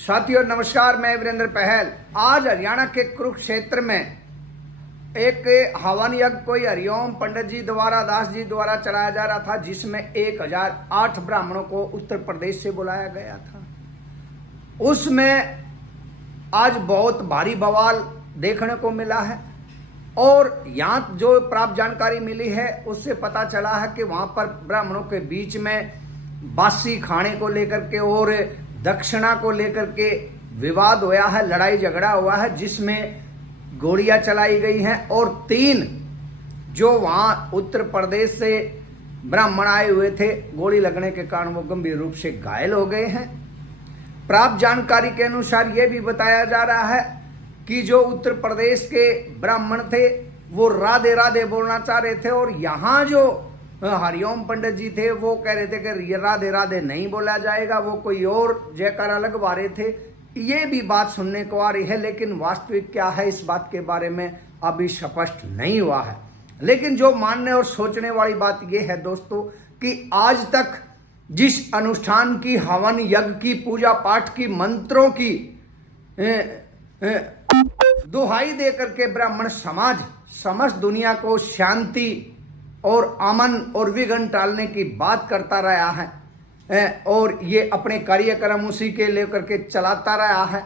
साथियों नमस्कार, मैं वीरेंद्र पहल। आज हरियाणा के कुरुक्षेत्र में एक हवन यज्ञ कोई हरिओम पंडित जी द्वारा, दास जी द्वारा चलाया जा रहा था, जिसमें 1008 ब्राह्मणों को उत्तर प्रदेश से बुलाया गया था। उसमें आज बहुत भारी बवाल देखने को मिला है और यहाँ जो प्राप्त जानकारी मिली है उससे पता चला है कि वहां पर ब्राह्मणों के बीच में बासी खाने को लेकर के और दक्षिणा को लेकर के विवाद हुआ है, लड़ाई झगड़ा हुआ है, जिसमें गोलियां चलाई गई हैं और 3 जो वहां उत्तर प्रदेश से ब्राह्मण आए हुए थे, गोली लगने के कारण वो गंभीर रूप से घायल हो गए हैं। प्राप्त जानकारी के अनुसार यह भी बताया जा रहा है कि जो उत्तर प्रदेश के ब्राह्मण थे वो राधे राधे बोलना चाह रहे थे और यहाँ जो हरिओम पंडित जी थे वो कह रहे थे कि राधे राधे नहीं बोला जाएगा, वो कोई और जयकारा लगवा रहे थे। ये भी बात सुनने को आ रही है, लेकिन वास्तविक क्या है इस बात के बारे में अभी स्पष्ट नहीं हुआ है। लेकिन जो मानने और सोचने वाली बात यह है दोस्तों कि आज तक जिस अनुष्ठान की, हवन यज्ञ की, पूजा पाठ की, मंत्रों की दुहाई दे करके ब्राह्मण समाज समस्त दुनिया को शांति और अमन और विघ्न टालने की बात करता रहा है और ये अपने कार्यक्रम उसी के लेकर के चलाता रहा है,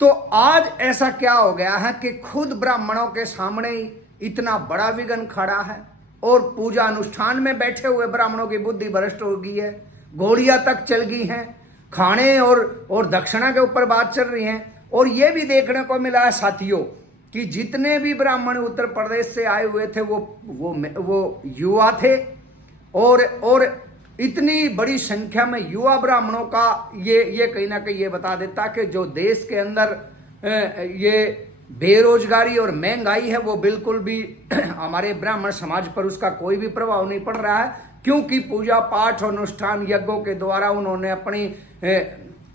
तो आज ऐसा क्या हो गया है कि खुद ब्राह्मणों के सामने ही इतना बड़ा विघ्न खड़ा है और पूजा अनुष्ठान में बैठे हुए ब्राह्मणों की बुद्धि भ्रष्ट हो गई है, गोलियां तक चल गई हैं, खाने और दक्षिणा के ऊपर बात चल रही है। और यह भी देखने को मिला है साथियों कि जितने भी ब्राह्मण उत्तर प्रदेश से आए हुए थे वो युवा थे और इतनी बड़ी संख्या में युवा ब्राह्मणों का ये कहीं ना कहीं ये बता देता कि जो देश के अंदर ये बेरोजगारी और महंगाई है वो बिल्कुल भी हमारे ब्राह्मण समाज पर उसका कोई भी प्रभाव नहीं पड़ रहा है, क्योंकि पूजा पाठ और अनुष्ठान यज्ञों के द्वारा उन्होंने अपनी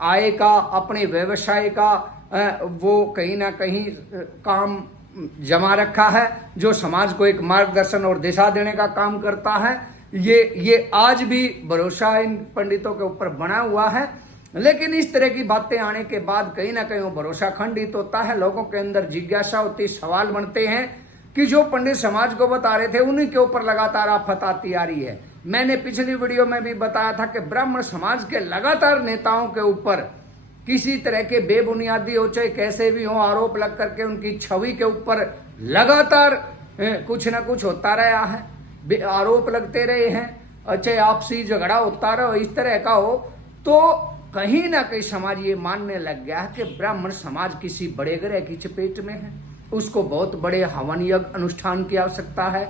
आय का, अपने व्यवसाय का वो कहीं ना कहीं काम जमा रखा है, जो समाज को एक मार्गदर्शन और दिशा देने का काम करता है। ये आज भी भरोसा इन पंडितों के ऊपर बना हुआ है। लेकिन इस तरह की बातें आने के बाद कहीं ना कहीं वो भरोसा खंडित होता है, लोगों के अंदर जिज्ञासा होती, सवाल बनते हैं कि जो पंडित समाज को बता रहे थे उन्हीं के ऊपर लगातार आफत आती आ रही है। मैंने पिछली वीडियो में भी बताया था कि ब्राह्मण समाज के लगातार नेताओं के ऊपर किसी तरह के बेबुनियादी हो चाहे कैसे भी हो आरोप लग करके उनकी छवि के ऊपर लगातार कुछ ना कुछ होता रहा है, आरोप लगते रहे हैं, चाहे आपसी झगड़ा होता रहो, इस तरह का हो, तो कहीं ना कहीं समाज ये मानने लग गया है कि ब्राह्मण समाज किसी बड़े ग्रह की चपेट में है, उसको बहुत बड़े हवन यज्ञ अनुष्ठान की आवश्यकता है,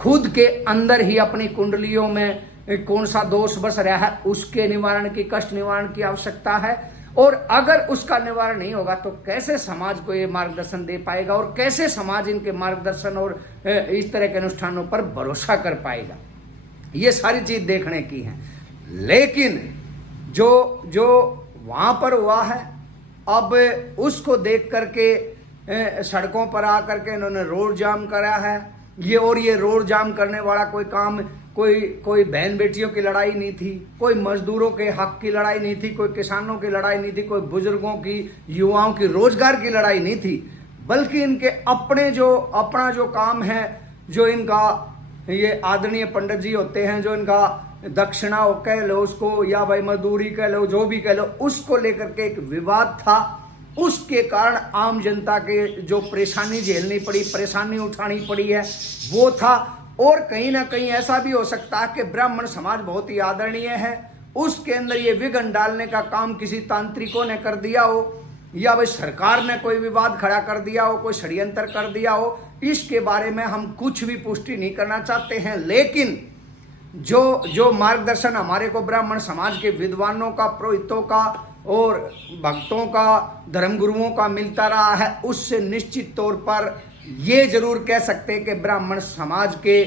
खुद के अंदर ही अपनी कुंडलियों में कौन सा दोष बस रहा है उसके निवारण की, कष्ट निवारण की आवश्यकता है। और अगर उसका निवारण नहीं होगा तो कैसे समाज को ये मार्गदर्शन दे पाएगा और कैसे समाज इनके मार्गदर्शन और इस तरह के अनुष्ठानों पर भरोसा कर पाएगा। ये सारी चीज देखने की है। लेकिन जो वहां पर हुआ है, अब उसको देख करके सड़कों पर आकर के इन्होंने रोड जाम करा है। ये रोड जाम करने वाला कोई काम कोई बहन बेटियों की लड़ाई नहीं थी, कोई मजदूरों के हक की लड़ाई नहीं थी, कोई किसानों की लड़ाई नहीं थी, कोई बुजुर्गों की, युवाओं की रोजगार की लड़ाई नहीं थी, बल्कि इनके अपना जो काम है, जो इनका ये आदरणीय पंडित जी होते हैं, जो इनका दक्षिणा कह लो उसको या भाई मजदूरी कह लो, जो भी कह लो, उसको लेकर के एक विवाद था। उसके कारण आम जनता के जो परेशानी झेलनी पड़ी, परेशानी उठानी पड़ी है वो था। और कहीं ना कहीं ऐसा भी हो सकता है कि ब्राह्मण समाज बहुत ही आदरणीय है, उसके अंदर ये विघ्न डालने का काम किसी तांत्रिकों ने कर दिया हो या भाई सरकार ने कोई विवाद खड़ा कर दिया हो, कोई षड्यंत्र कर दिया हो, इसके बारे में हम कुछ भी पुष्टि नहीं करना चाहते हैं। लेकिन जो मार्गदर्शन हमारे को ब्राह्मण समाज के विद्वानों का, पुरोहितों का और भक्तों का, धर्मगुरुओं का मिलता रहा है, उससे निश्चित तौर पर ये जरूर कह सकते हैं कि ब्राह्मण समाज के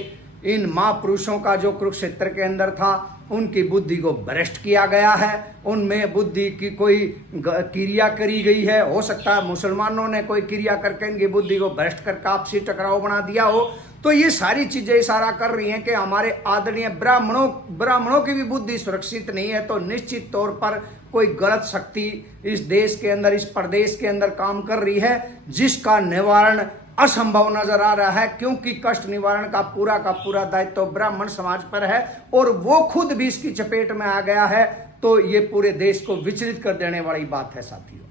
इन महापुरुषों का जो कुरुक्षेत्र के अंदर था, उनकी बुद्धि को भ्रष्ट किया गया है, उनमें बुद्धि की कोई क्रिया करी गई है। हो सकता है मुसलमानों ने कोई क्रिया करके इनकी बुद्धि को भ्रष्ट करके आपसी टकराव बना दिया हो। तो ये सारी चीजें इशारा कर रही हैं कि हमारे आदरणीय ब्राह्मणों की भी बुद्धि सुरक्षित नहीं है। तो निश्चित तौर पर कोई गलत शक्ति इस देश के अंदर, इस प्रदेश के अंदर काम कर रही है, जिसका निवारण असंभव नजर आ रहा है, क्योंकि कष्ट निवारण का पूरा दायित्व तो ब्राह्मण समाज पर है और वो खुद भी इसकी चपेट में आ गया है। तो ये पूरे देश को विचलित कर देने वाली बात है साथियों।